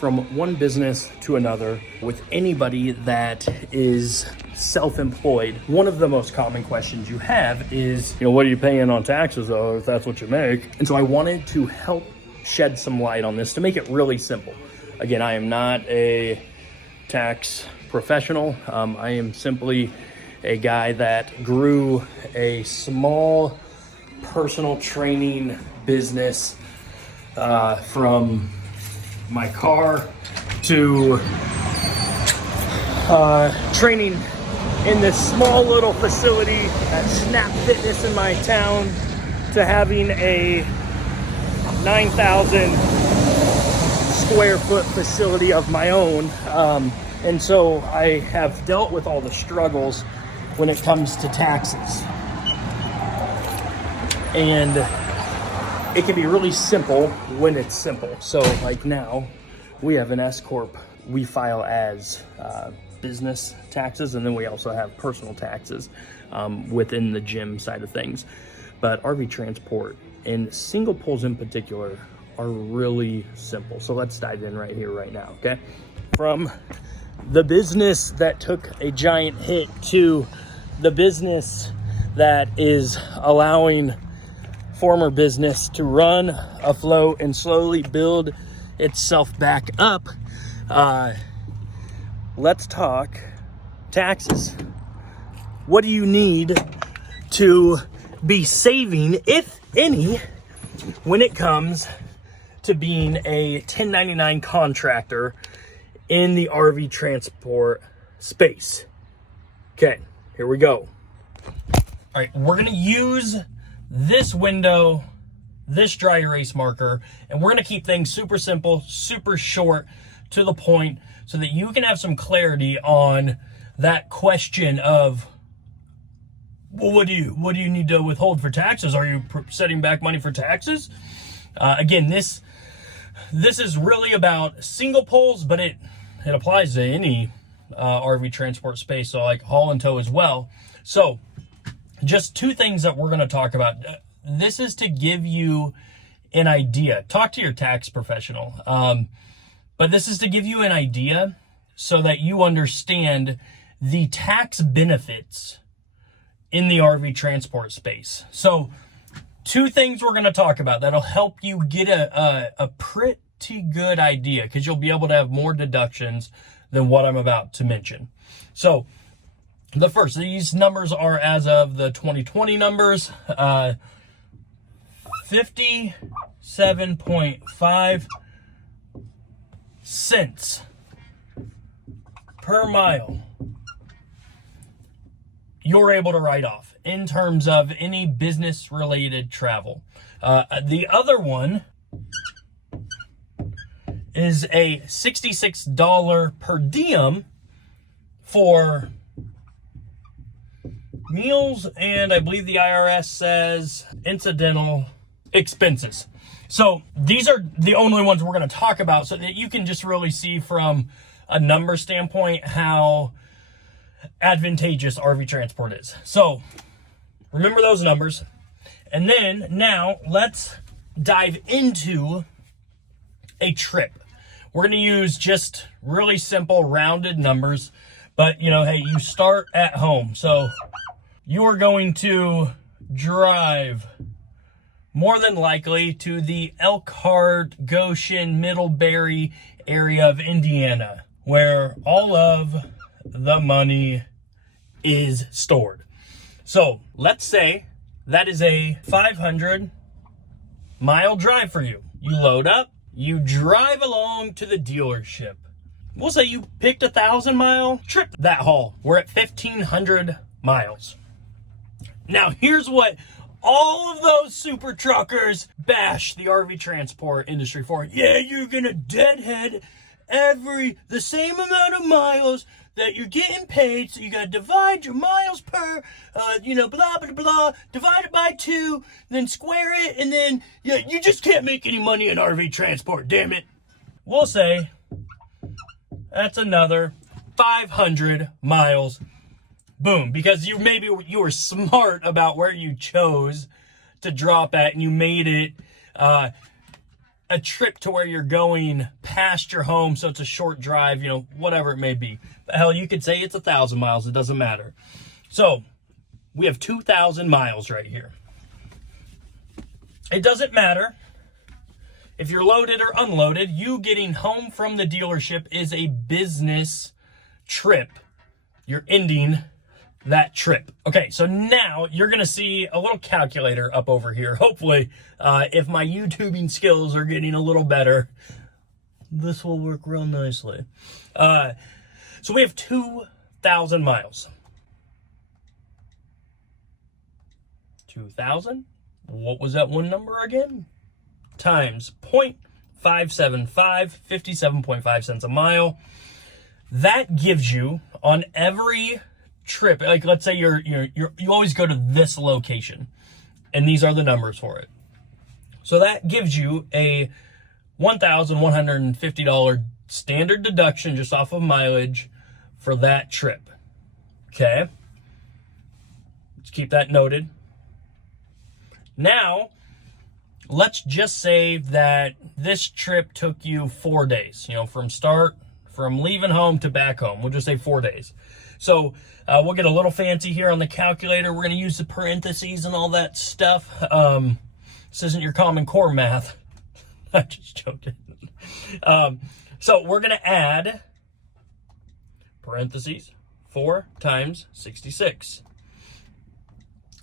from one business to another with anybody that is self-employed, one of the most common questions you have is, what are you paying on taxes though, if that's what you make? And so I wanted to help shed some light on this to make it really simple. Again, I am not a tax professional. I am simply a guy that grew a small personal training business from my car to training in this small little facility at Snap Fitness in my town to having a 9,000 square foot facility of my own. And so I have dealt with all the struggles when it comes to taxes. And it can be really simple when it's simple. So like now, we have an S Corp. We file as business taxes, and then we also have personal taxes within the gym side of things. But RV transport and single poles in particular are really simple. So let's dive in right here, right now, okay? From the business that took a giant hit to the business that is allowing former business to run afloat and slowly build itself back up, let's talk taxes. What do you need to be saving, if any, when it comes to being a 1099 contractor in the RV transport space? Okay, here we go. All right, we're gonna use this window, this dry erase marker, and we're gonna keep things super simple, super short, to the point, so that you can have some clarity on that question of, well, what do you need to withhold for taxes? Are you setting back money for taxes? Again, this is really about single poles, but it applies to any RV transport space, so like haul and tow as well. So just two things that we're going to talk about. This is to give you an idea. Talk to your tax professional. But this is to give you an idea so that you understand the tax benefits in the RV transport space. So two things we're going to talk about that'll help you get a pretty good idea, because you'll be able to have more deductions than what I'm about to mention. So the first, these numbers are as of the 2020 numbers, 57.5 cents per mile you're able to write off in terms of any business related travel. The other one is a $66 per diem for meals, and I believe the IRS says incidental expenses. So these are the only ones we're going to talk about, so that you can just really see from a number standpoint how advantageous RV transport is. So remember those numbers. And then now let's dive into a trip. We're going to use just really simple rounded numbers, but hey, you start at home. So you are going to drive more than likely to the Elkhart, Goshen, Middlebury area of Indiana, where all of the money is stored. So let's say that is a 500-mile drive for you. You load up, you drive along to the dealership. We'll say you picked a 1,000-mile trip that haul. We're at 1,500 miles. Now, here's what all of those super truckers bash the RV transport industry for. Yeah, you're gonna deadhead the same amount of miles that you're getting paid, so you gotta divide your miles per, blah, blah, blah, divide it by 2, then square it, and then, you just can't make any money in RV transport, damn it. We'll say that's another 500 miles. Boom, because you were smart about where you chose to drop at, and you made it a trip to where you're going past your home, so it's a short drive, whatever it may be. But hell, you could say it's 1,000 miles. It doesn't matter. So we have 2,000 miles right here. It doesn't matter if you're loaded or unloaded. You getting home from the dealership is a business trip. You're ending that trip. Okay, so now you're going to see a little calculator up over here. Hopefully, if my YouTubing skills are getting a little better, this will work real nicely. So we have 2,000 miles. 2,000? What was that one number again? Times 0.575, 57.5 cents a mile. That gives you, on every trip, like let's say you always go to this location, and these are the numbers for it. So that gives you a $1,150 standard deduction just off of mileage for that trip. Okay, let's keep that noted. Now, let's just say that this trip took you 4 days, from leaving home to back home. We'll just say 4 days. So we'll get a little fancy here on the calculator. We're going to use the parentheses and all that stuff. This isn't your Common Core math. I'm just joking. So we're going to add parentheses 4 times 66.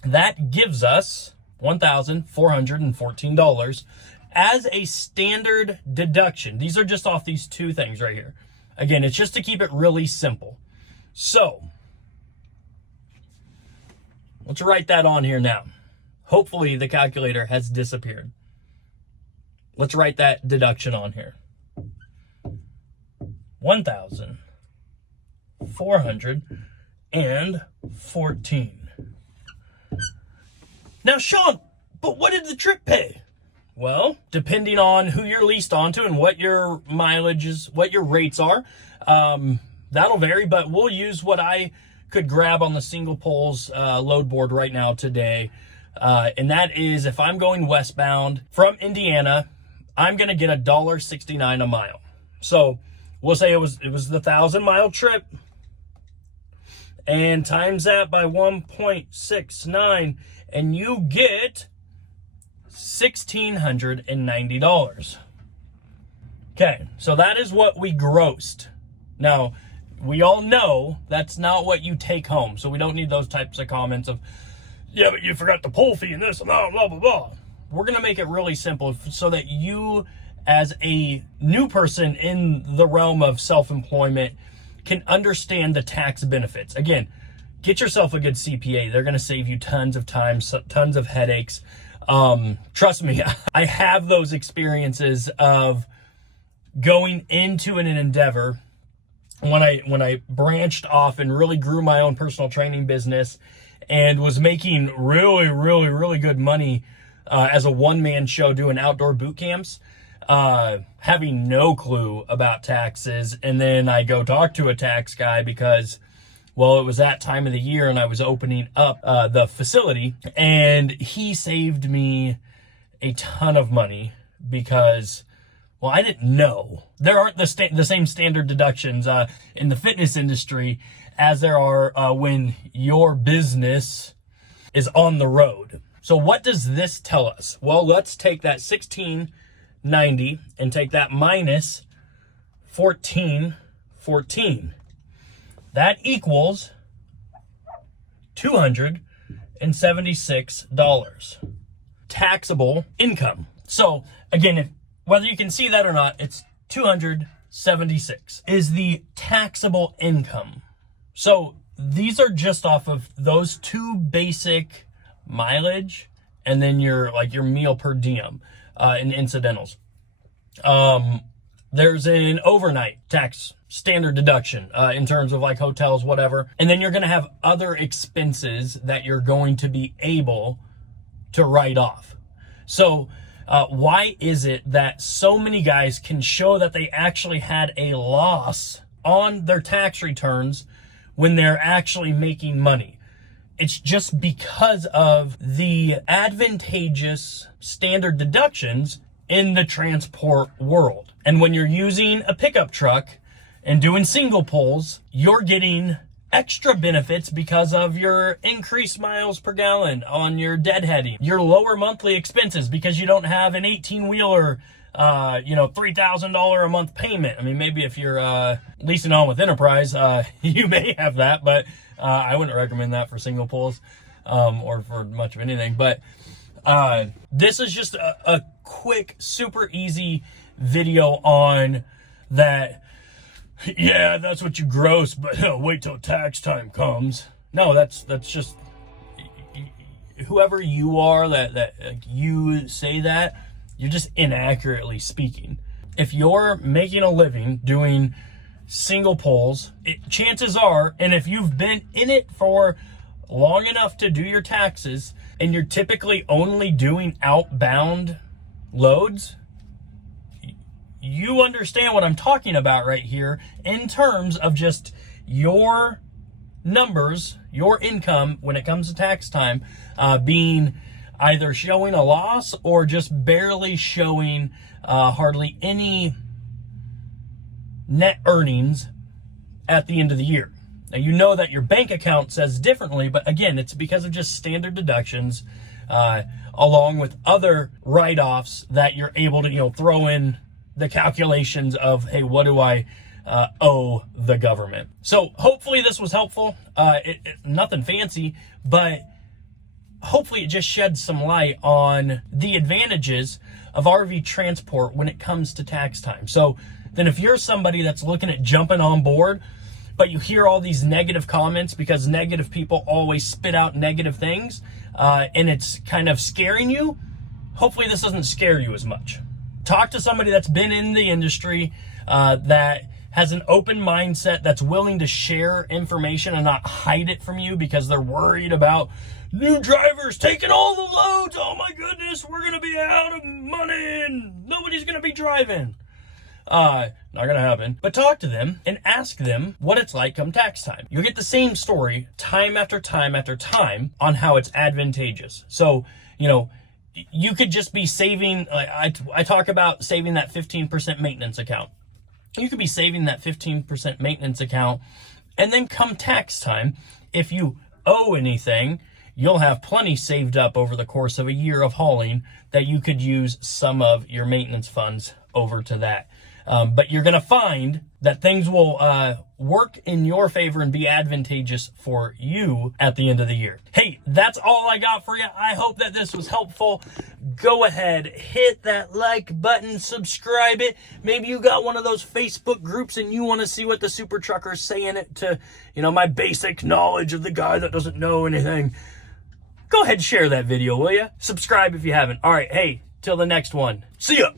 That gives us $1,414 as a standard deduction. These are just off these two things right here. Again, it's just to keep it really simple. So let's write that on here now. Hopefully the calculator has disappeared. Let's write that deduction on here. 1,414. Now, Sean, but what did the trip pay? Well, depending on who you're leased onto and what your mileage is, what your rates are, that'll vary, but we'll use what I could grab on the single poles load board right now today. And that is, if I'm going westbound from Indiana, I'm going to get $1.69 a mile. So we'll say it was the 1,000-mile trip, and times that by 1.69, and you get $1,690. Okay, so that is what we grossed. Now, we all know that's not what you take home, so we don't need those types of comments of, yeah, but you forgot the poll fee and this and blah, blah, blah, blah. We're going to make it really simple so that you, as a new person in the realm of self-employment, can understand the tax benefits. Again, get yourself a good CPA. They're going to save you tons of time, tons of headaches. Trust me, I have those experiences of going into an endeavor when I branched off and really grew my own personal training business and was making really, really, really good money as a one-man show doing outdoor boot camps, having no clue about taxes. And then I go talk to a tax guy because, well, it was that time of the year and I was opening up the facility, and he saved me a ton of money because, well, I didn't know. There aren't the same standard deductions in the fitness industry as there are when your business is on the road. So what does this tell us? Well, let's take that $1,690 and take that minus $1,414. That equals $276 taxable income. So again, whether you can see that or not, it's 276 is the taxable income. So these are just off of those two basic mileage and then your meal per diem and incidentals. There's an overnight tax standard deduction in terms of like hotels, whatever. And then you're going to have other expenses that you're going to be able to write off. So why is it that so many guys can show that they actually had a loss on their tax returns when they're actually making money? It's just because of the advantageous standard deductions in the transport world. And when you're using a pickup truck and doing single pulls, you're getting extra benefits because of your increased miles per gallon on your deadheading, your lower monthly expenses because you don't have an 18-wheeler, $3,000 a month payment. I mean, maybe if you're leasing on with Enterprise, you may have that, but I wouldn't recommend that for single pulls or for much of anything. But this is just a quick, super easy video on that. Yeah, that's what you gross, but wait till tax time comes. No, that's just whoever you are that you say that, you're just inaccurately speaking. If you're making a living doing single pulls, chances are, and if you've been in it for long enough to do your taxes, and you're typically only doing outbound loads, you understand what I'm talking about right here in terms of just your numbers, your income when it comes to tax time, being either showing a loss or just barely showing hardly any net earnings at the end of the year. Now, you know that your bank account says differently, but again, it's because of just standard deductions along with other write-offs that you're able to, throw in the calculations of, hey, what do I owe the government? So hopefully this was helpful. Nothing fancy, but hopefully it just sheds some light on the advantages of RV transport when it comes to tax time. So then if you're somebody that's looking at jumping on board, but you hear all these negative comments because negative people always spit out negative things, and it's kind of scaring you, hopefully this doesn't scare you as much. Talk to somebody that's been in the industry, that has an open mindset, that's willing to share information and not hide it from you because they're worried about new drivers taking all the loads. Oh my goodness, we're going to be out of money and nobody's going to be driving. Not going to happen. But talk to them and ask them what it's like come tax time. You'll get the same story time after time after time on how it's advantageous. So, you could just be saving, I talk about saving that 15% maintenance account. You could be saving that 15% maintenance account, and then come tax time, if you owe anything, you'll have plenty saved up over the course of a year of hauling that you could use some of your maintenance funds over to that. But you're going to find that things will work in your favor and be advantageous for you at the end of the year. Hey, that's all I got for you. I hope that this was helpful. Go ahead, hit that like button, subscribe it. Maybe you got one of those Facebook groups and you want to see what the super trucker's saying it to, my basic knowledge of the guy that doesn't know anything. Go ahead and share that video, will you? Subscribe if you haven't. All right, hey, till the next one. See ya.